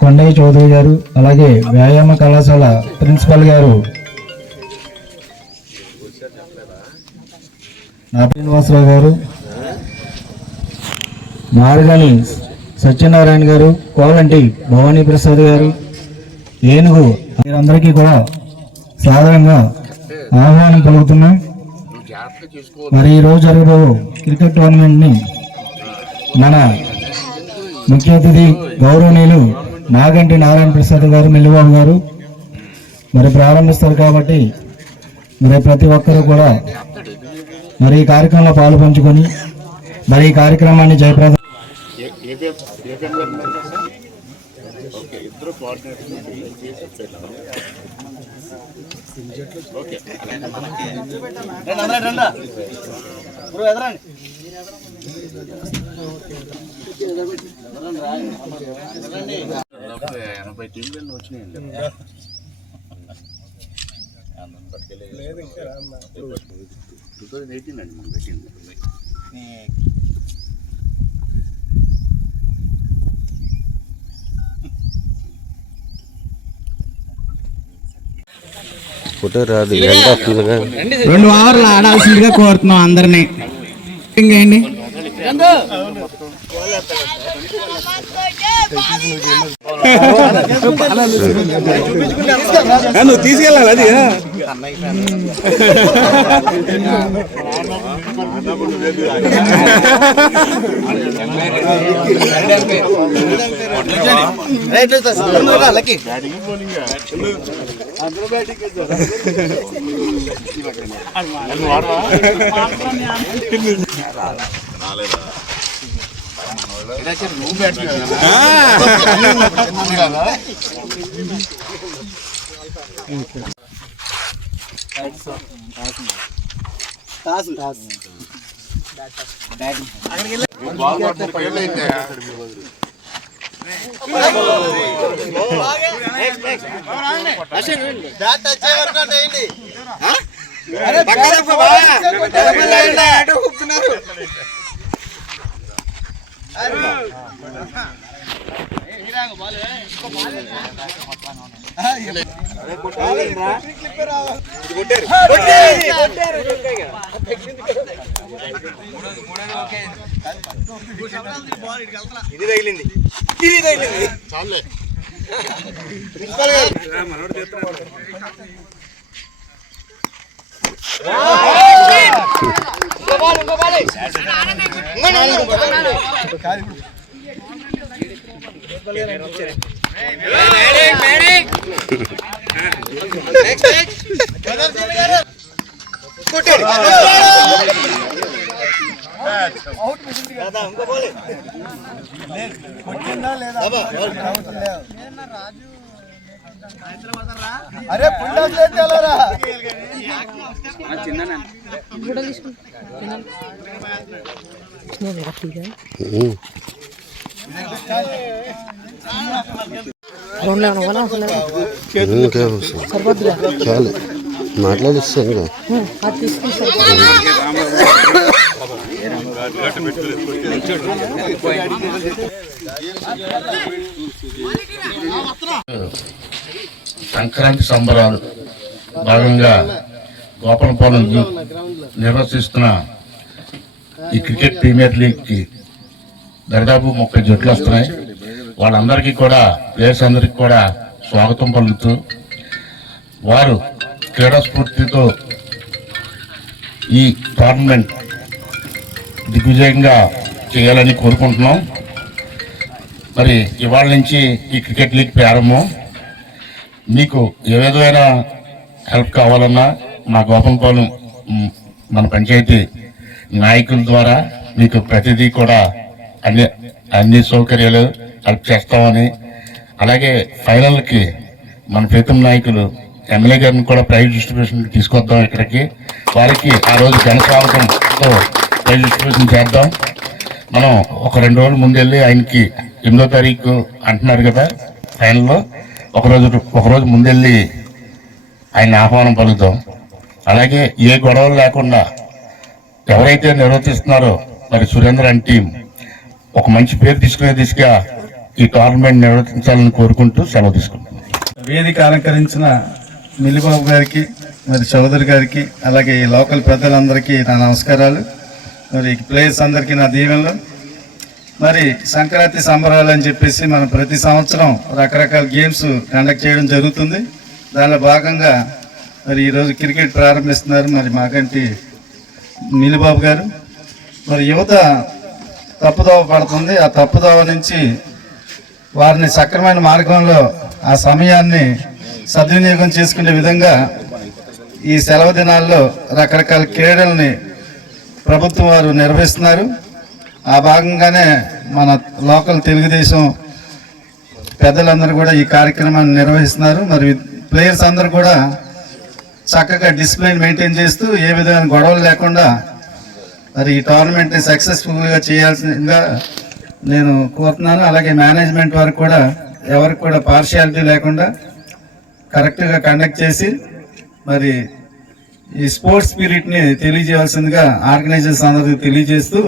కొండయ్య చౌదరి గారు, అలాగే వ్యాయామ కళాశాల ప్రిన్సిపల్ గారు శ్రీనివాసరావు గారు, మార్గాని సత్యనారాయణ గారు, కోలంటి భవానీ ప్రసాద్ గారు, ఏనుగు మీరందరికీ కూడా సాధారణంగా ఆహ్వానం పలుకుతున్నాం. మరి ఈరోజు జరగబో క్రికెట్ టోర్నమెంట్ని మన ముఖ్య అతిథి గౌరవనీయులు నాగంటి నారాయణ ప్రసాద్ గారు, మెల్లిబాబు గారు మరి ప్రారంభిస్తారు. కాబట్టి మరి ప్రతి ఒక్కరూ కూడా మరి ఈ కార్యక్రమంలో పాలు పంచుకొని మరి ఈ కార్యక్రమాన్ని జయప్రదం ఎనభై టీంలు వచ్చినాయండి. 2018 అండి మనం పెట్టింది. ఫోటో రాదు, 2 ఓవర్లు ఆడాల్సిందిగా కోరుతున్నాం అందరినీ. ఇంకేంటి నువ్వు తీసుకెళ్ళాలి అది. ఇది తగిలింది చాలే. అరే పుండా చేయాలరా చాలు మాట్లాడిస్తాను. సంక్రాంతి సంబరాలు భాగంగా గోపాలపాలెం నిర్వహిస్తున్న ఈ క్రికెట్ ప్రీమియర్ లీగ్కి దాదాపు 30 జట్లు వస్తున్నాయి. వాళ్ళందరికీ కూడా, ప్లేయర్స్ అందరికీ కూడా స్వాగతం పలుకుతూ వారు క్రీడా స్ఫూర్తితో ఈ టోర్నమెంట్ దిగ్విజయంగా చేయాలని కోరుకుంటున్నాం. మరి ఇవాళ నుంచి ఈ క్రికెట్ లీగ్ ప్రారంభం. మీకు ఏ విధమైన హెల్ప్ కావాలన్నా మా గోపాలపాలెం మన పంచాయతీ నాయకుల ద్వారా మీకు ప్రతిదీ కూడా అన్ని సౌకర్యాలు హెల్ప్ చేస్తామని, అలాగే ఫైనల్కి మన ప్రీతం నాయకులు ఎమ్మెల్యే గారిని కూడా ప్రైజ్ డిస్ట్రిబ్యూషన్కి తీసుకొద్దాం. ఇక్కడికి వారికి ఆ రోజు ఘనస్వాగతంతో ప్రైజ్ డిస్ట్రిబ్యూషన్ చేద్దాం. మనం ఒక 2 రోజుల ముందు వెళ్ళి ఆయనకి 8వ తారీఖు అంటున్నారు కదా ఫైనల్లో, ఒకరోజు ముందెళ్ళి ఆయన ఆహ్వానం పలుకుతాం. అలాగే ఏ గొడవలు లేకుండా ఎవరైతే నిర్వర్తిస్తున్నారో మరి సురేంద్ర అండ్ టీం ఒక మంచి పేరు తీసుకునే దిశగా ఈ టోర్నమెంట్ నిర్వర్తించాలని కోరుకుంటూ సెలవు తీసుకుంటాం. వేదిక అలంకరించిన మిల్లిబాబు గారికి, మరి చౌదరి గారికి, అలాగే ఈ లోకల్ పెద్దలందరికీ నా నమస్కారాలు. మరి ప్లేయర్స్ అందరికీ నా దీవెనలు. మరి సంక్రాంతి సంబరాలు అని చెప్పేసి మనం ప్రతి సంవత్సరం రకరకాల గేమ్స్ కండక్ట్ చేయడం జరుగుతుంది. దానిలో భాగంగా మరి ఈరోజు క్రికెట్ ప్రారంభిస్తున్నారు మరి మాకంటి మిల్లిబాబు గారు. మరి యువత తప్పుదోవ పడుతుంది. ఆ తప్పుదోవ నుంచి వారిని సక్రమైన మార్గంలో ఆ సమయాన్ని సద్వినియోగం చేసుకునే విధంగా ఈ సెలవు దినాల్లో రకరకాల క్రీడల్ని ప్రభుత్వం వారు నిర్వహిస్తున్నారు. ఆ భాగంగానే మన లోకల్ తెలుగుదేశం పెద్దలందరూ కూడా ఈ కార్యక్రమాన్ని నిర్వహిస్తున్నారు. మరి ప్లేయర్స్ అందరూ కూడా చక్కగా డిసిప్లిన్ మెయింటైన్ చేస్తూ ఏ విధమైన గొడవలు లేకుండా మరి ఈ టోర్నమెంట్ని సక్సెస్ఫుల్గా చేయాల్సిందిగా నేను కోరుతున్నాను. అలాగే మేనేజ్మెంట్ వారికి కూడా ఎవరికి కూడా పార్షియాలిటీ లేకుండా కరెక్ట్గా కండక్ట్ చేసి మరి ఈ స్పోర్ట్స్ స్పిరిట్ని తెలియజేయాల్సిందిగా ఆర్గనైజర్స్ అందరికీ తెలియజేస్తూ